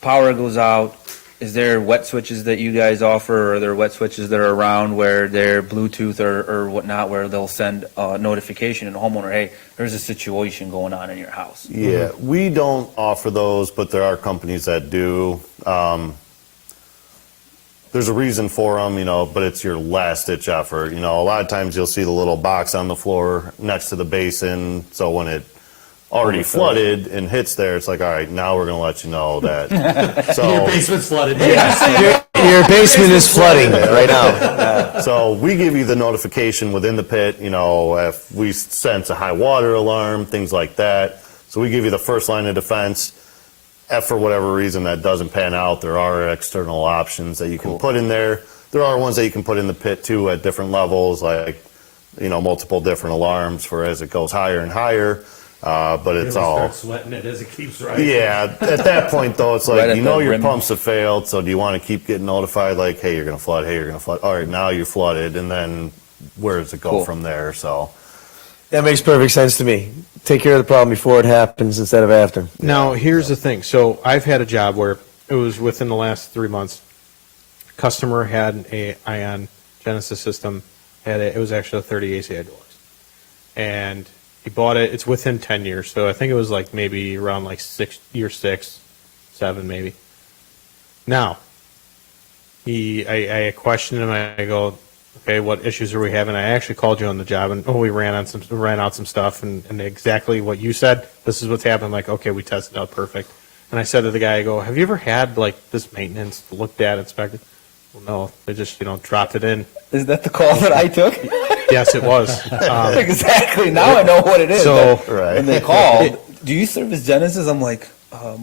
Power goes out. Is there wet switches that you guys offer, or are there wet switches that are around where they're Bluetooth or whatnot, where they'll send a notification to the homeowner, hey, there's a situation going on in your house? Yeah, we don't offer those, but there are companies that do. There's a reason for them, but it's your last-ditch effort. A lot of times you'll see the little box on the floor next to the basin, so when it already flooded and hits there, it's like, all right, now we're going to let you know that. So, Your basement's flooded. Yes. Your basement is flooding right now. So we give you the notification within the pit, if we sense a high water alarm, things like that. So we give you the first line of defense. If for whatever reason that doesn't pan out, there are external options that you can put in there. There are ones that you can put in the pit too at different levels, like multiple different alarms for as it goes higher and higher. But it's all start sweating it as it keeps rising. Yeah. At that point though, it's like Right at the your rim. pumps have failed. So do you want to keep getting notified? Like, hey, you're gonna flood. Hey, you're gonna flood. All right, now you're flooded, and then where does it go from there? So. That makes perfect sense to me. Take care of the problem before it happens instead of after. Now, here's the thing. So I've had a job where it was within the last 3 months. Customer had a Ion Genesis system. It was actually a 30 ACI Deluxe. And he bought it. It's within 10 years. So I think it was like maybe around like year 6, 7 maybe. Now, I questioned him. I go, okay, what issues are we having? I actually called you on the job, and we ran out some stuff, and exactly what you said. This is what's happened. Like, okay, we tested out perfect. And I said to the guy, I go, have you ever had like this maintenance looked at, inspected? Well, no, they just dropped it in. Is that the call that I took? Yes, it was. Exactly. Now I know what it is. So- Right. When they called, do you service Genesis? I'm like,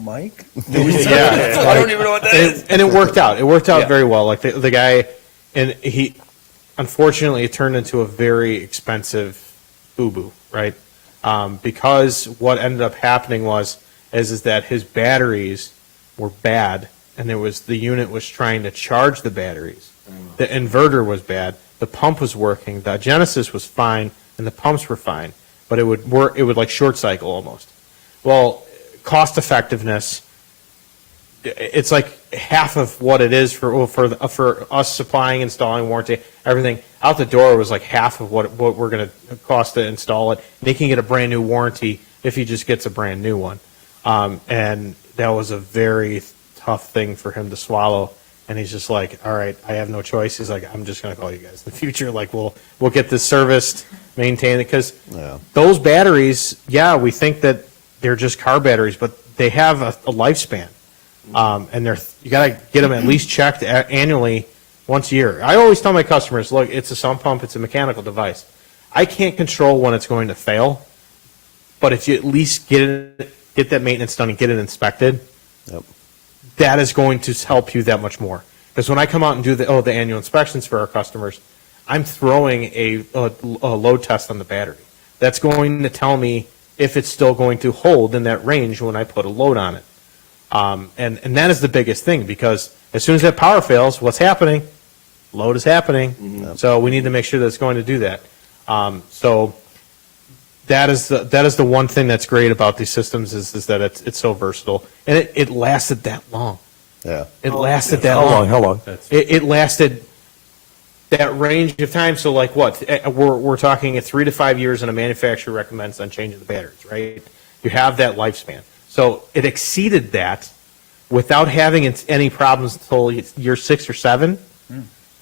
Mike? Do we service Yeah, I don't even know what that is. And it worked out. It worked out Yeah. very well. Like the guy, and he, unfortunately, it turned into a very expensive boo-boo, right? Because what ended up happening is that his batteries were bad, and the unit was trying to charge the batteries. The inverter was bad. The pump was working. The Genesis was fine, and the pumps were fine, but it would work. It would like short cycle almost. Well, cost effectiveness. It's like half of what it is for us supplying, installing, warranty, everything. Out the door was like half of what we're going to cost to install it. They can get a brand new warranty if he just gets a brand new one. And a very tough thing for him to swallow. And he's just like, all right, I have no choice. He's like, I'm just going to call you guys in the future. Like, we'll get this serviced, maintained, because Yeah. those batteries, yeah, we think that they're just car batteries, but they have a lifespan. And you got to get them at least checked annually once a year. I always tell my customers, look, it's a sump pump, it's a mechanical device. I can't control when it's going to fail, but if you at least get that maintenance done and get it inspected, Yep. that is going to help you that much more. Because when I come out and do the annual inspections for our customers, I'm throwing a load test on the battery. That's going to tell me if it's still going to hold in that range when I put a load on it. And that is the biggest thing, because as soon as that power fails, what's happening? Load is happening. So we need to make sure that it's going to do that. So that is the one thing that's great about these systems is that it's so versatile, and it lasted that long. Yeah. It lasted that long. How long? It lasted that range of time. So like what? We're talking at 3 to 5 years, and a manufacturer recommends on changing the batteries, right? You have that lifespan. So it exceeded that without having any problems until year 6 or 7,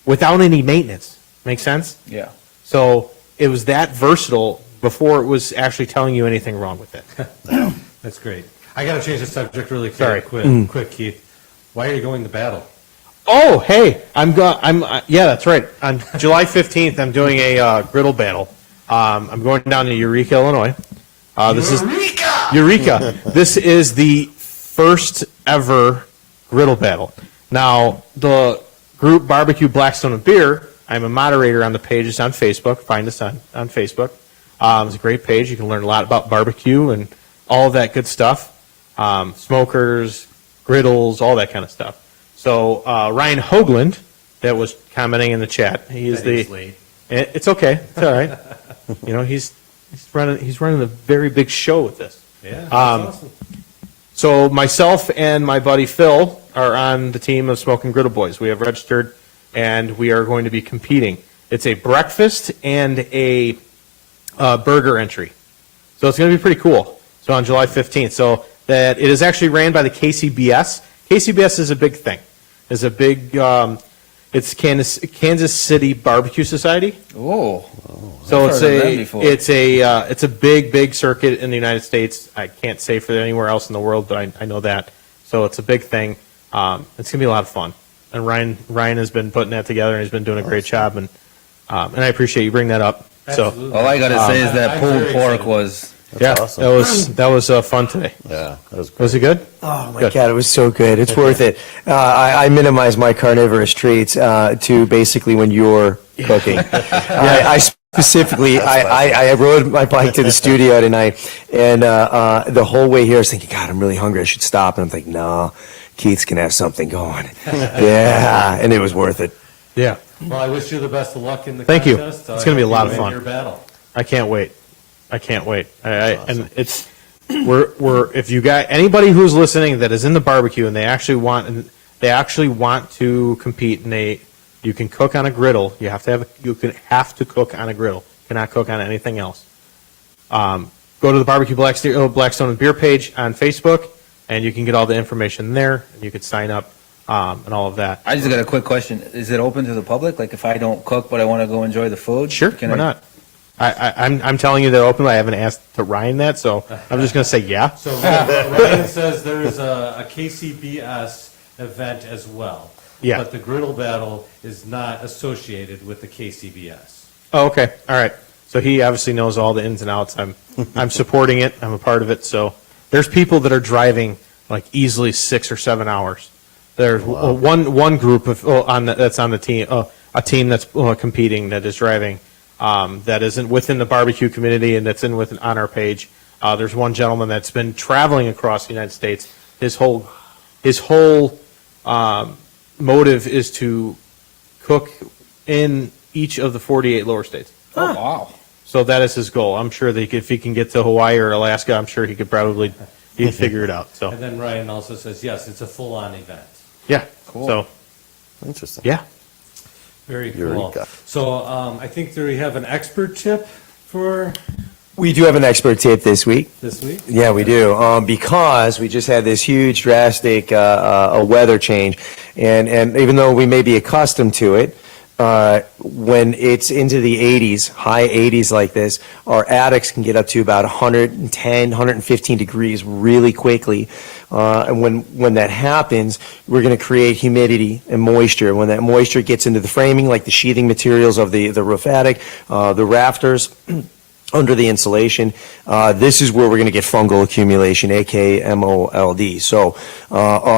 without any maintenance. Make sense? Yeah. So it was that versatile before it was actually telling you anything wrong with it. That's great. I got to change the subject really Sorry. quick, Keith. Why are you going to battle? Oh, hey, yeah, that's right. On July 15th, I'm doing a griddle battle. I'm going down to Eureka, Illinois. Eureka! This is the first ever griddle battle. Now, the group Barbecue Blackstone and Beer, I'm a moderator on the pages on Facebook. Find us on Facebook. It's a great page. You can learn a lot about barbecue and all of that good stuff. Smokers, griddles, all that kind of stuff. So Ryan Hoagland, that was commenting in the chat, he is It's okay. It's all right. You know, he's running a very big show with this. Yeah, that's awesome. So myself and my buddy Phil are on the team of Smoking Griddle Boys. We have registered, and we are going to be competing. It's a breakfast and a burger entry. So it's going to be pretty cool. So on July 15th. So that it is actually ran by the KCBS. KCBS is a big thing. It's a big, it's Kansas City Barbecue Society. Oh. So I've heard of them before. it's a big circuit in the United States. I can't say for anywhere else in the world, but I know that. So it's a big thing. It's gonna be a lot of fun. And Ryan has been putting that together, and he's been doing a great job. And I appreciate you bringing that up. So Absolutely. All I gotta say is that I'm pulled very pork excited. was. yeah, awesome. that was fun today. Yeah. That was great. Was it good? Oh my Good. God, it was so good. It's worth it. I minimize my carnivorous treats to basically when you're cooking. I specifically, I rode my bike to the studio tonight, and the whole way here I was thinking, God, I'm really hungry. I should stop. And I'm thinking, no, Keith's gonna have something going. Yeah, and it was worth it. Yeah. Well, I wish you the best of luck in the Thank you. contest. It's gonna be a lot of You win fun. Your battle. I can't wait. And it's we're if you got anybody who's listening that is in the barbecue and they actually want to compete, and you can cook on a griddle. You have to cook on a griddle. Cannot cook on anything else. Go to the Barbecue Blackstone and Beer page on Facebook, and you can get all the information there. And you can sign up and all of that. I just got a quick question. Is it open to the public? Like if I don't cook but I want to go enjoy the food? Sure, Can why I- not? I'm telling you that openly. I haven't asked to Ryan that, so I'm just going to say yeah. So Ryan says there is a KCBS event as well. Yeah. But the griddle battle is not associated with the KCBS. Oh, okay. All right. So he obviously knows all the ins and outs. I'm supporting it. I'm a part of it. So there's people that are driving like easily 6 or 7 hours. There's one group of that's on the team, a team that's competing that is driving that isn't within the barbecue community and that's on our page. There's one gentleman that's been traveling across the United States. His whole motive is to cook in each of the 48 lower states. Oh, wow. So that is his goal. I'm sure that if he can get to Hawaii or Alaska, I'm sure he'd figure it out. So And then Ryan also says, yes, it's a full-on event. yeah, Cool. So Interesting. yeah, Very cool. Eureka. So I think there we have an expert tip for We do have an expert tip this week. this week? Yeah, we do. Because we just had this huge, drastic weather change, and even though we may be accustomed to it, when it's into the 80s, high 80s like this, our attics can get up to about 110, 115 degrees really quickly. And when that happens, we're going to create humidity and moisture. When that moisture gets into the framing, like the sheathing materials of the roof attic, the rafters, under the insulation, this is where we're going to get fungal accumulation, aka MOLD. So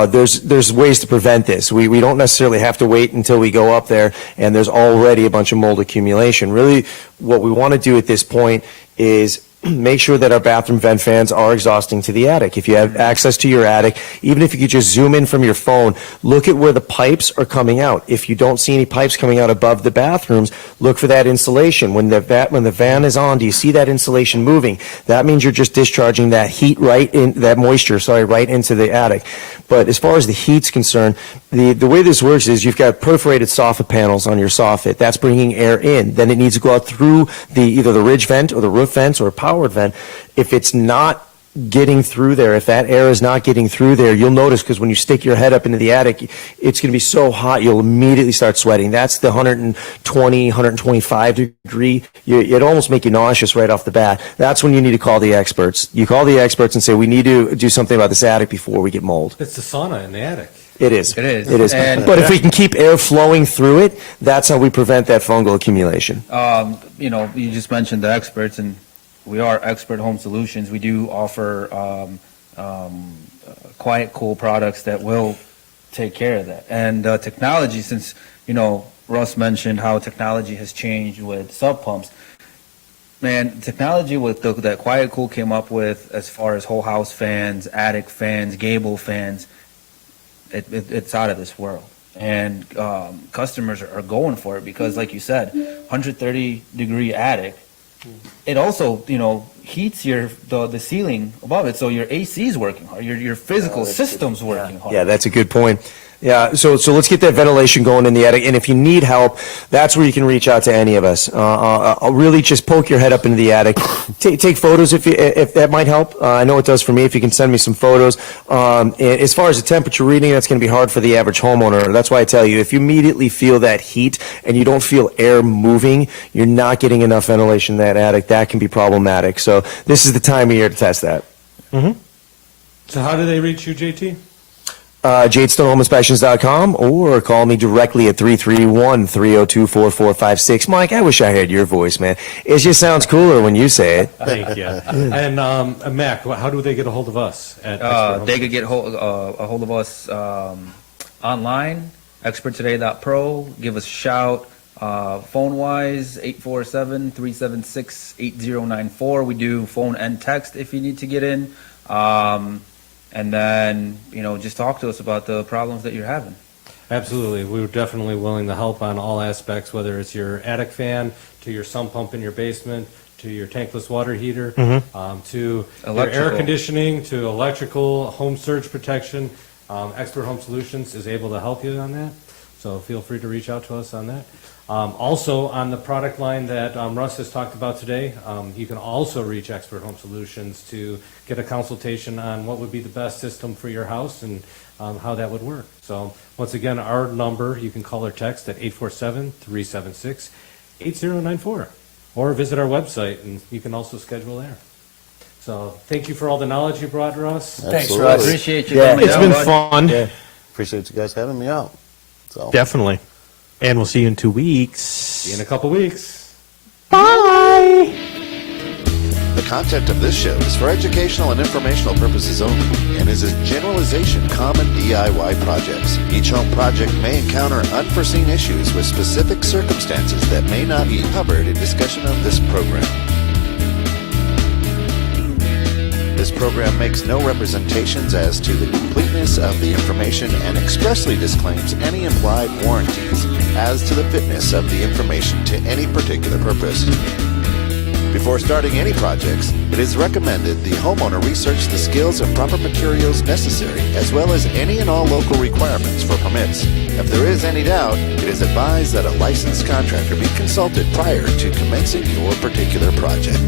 there's ways to prevent this. We don't necessarily have to wait until we go up there and there's already a bunch of mold accumulation. Really, what we want to do at this point is make sure that our bathroom vent fans are exhausting to the attic. If you have access to your attic, even if you could just zoom in from your phone, look at where the pipes are coming out. If you don't see any pipes coming out above the bathrooms, look for that insulation. When the van is on, do you see that insulation moving? That means you're just discharging that heat right into the attic. But as far as the heat's concerned, the way this works is you've got perforated soffit panels on your soffit. That's bringing air in. Then it needs to go out through either the ridge vent or the roof vents or a powered vent. If it's not getting through there, if that air is not getting through there, you'll notice, because when you stick your head up into the attic, it's going to be so hot you'll immediately start sweating. That's the 120, 125 degree. It'd almost make you nauseous right off the bat. That's when you need to call the experts. You call the experts and say, we need to do something about this attic before we get mold. It's the sauna in the attic. It is. It is. It is. And- But if we can keep air flowing through it, that's how we prevent that fungal accumulation. You just mentioned the experts, and we are Expert Home Solutions. We do offer quiet, cool products that will take care of that. And technology, since, Russ mentioned how technology has changed with sub pumps. Man, technology with that quiet, cool came up with as far as whole house fans, attic fans, gable fans, it's out of this world. And customers are going for it because, like you said, 130-degree attic, it also, heats the ceiling above it, so your AC is working hard, your physical system's working hard. Yeah, that's a good point. Yeah, so let's get that ventilation going in the attic, and if you need help, that's where you can reach out to any of us. I'll really just poke your head up into the attic, take photos if that might help. I know it does for me. If you can send me some photos. And as far as the temperature reading, that's going to be hard for the average homeowner. That's why I tell you, if you immediately feel that heat and you don't feel air moving, you're not getting enough ventilation in that attic. That can be problematic. So this is the time of year to test that. So how do they reach you, JT? JadestoneHomeInspections.com, or call me directly at 331-302-4456. Mike, I wish I had your voice, man. It just sounds cooler when you say it. Thank you. And Mac, how do they get a hold of us? They could get a hold of us online, experttoday.pro. Give us a shout. Phone-wise, 847-376-8094. We do phone and text if you need to get in. And then, just talk to us about the problems that you're having. Absolutely. We're definitely willing to help on all aspects, whether it's your attic fan, to your sump pump in your basement, to your tankless water heater, to your air conditioning, to electrical, home surge protection. Expert Home Solutions is able to help you on that. So feel free to reach out to us on that. Also, on the product line that Russ has talked about today, you can also reach Expert Home Solutions to get a consultation on what would be the best system for your house and how that would work. So once again, our number, you can call or text at 847-376-8094, or visit our website, and you can also schedule there. So thank you for all the knowledge you brought, Russ. Thanks, Absolutely. Russ. Appreciate you Yeah, coming It's down, been bud. fun. Yeah. Appreciate you guys having me out. So. Definitely. And we'll see you in 2 weeks. See you in a couple weeks. Bye. The content of this show is for educational and informational purposes only and is a generalization of common DIY projects. Each home project may encounter unforeseen issues with specific circumstances that may not be covered in discussion of this program. This program makes no representations as to the completeness of the information and expressly disclaims any implied warranties as to the fitness of the information to any particular purpose. Before starting any projects, it is recommended the homeowner research the skills and proper materials necessary, as well as any and all local requirements for permits. If there is any doubt, it is advised that a licensed contractor be consulted prior to commencing your particular project.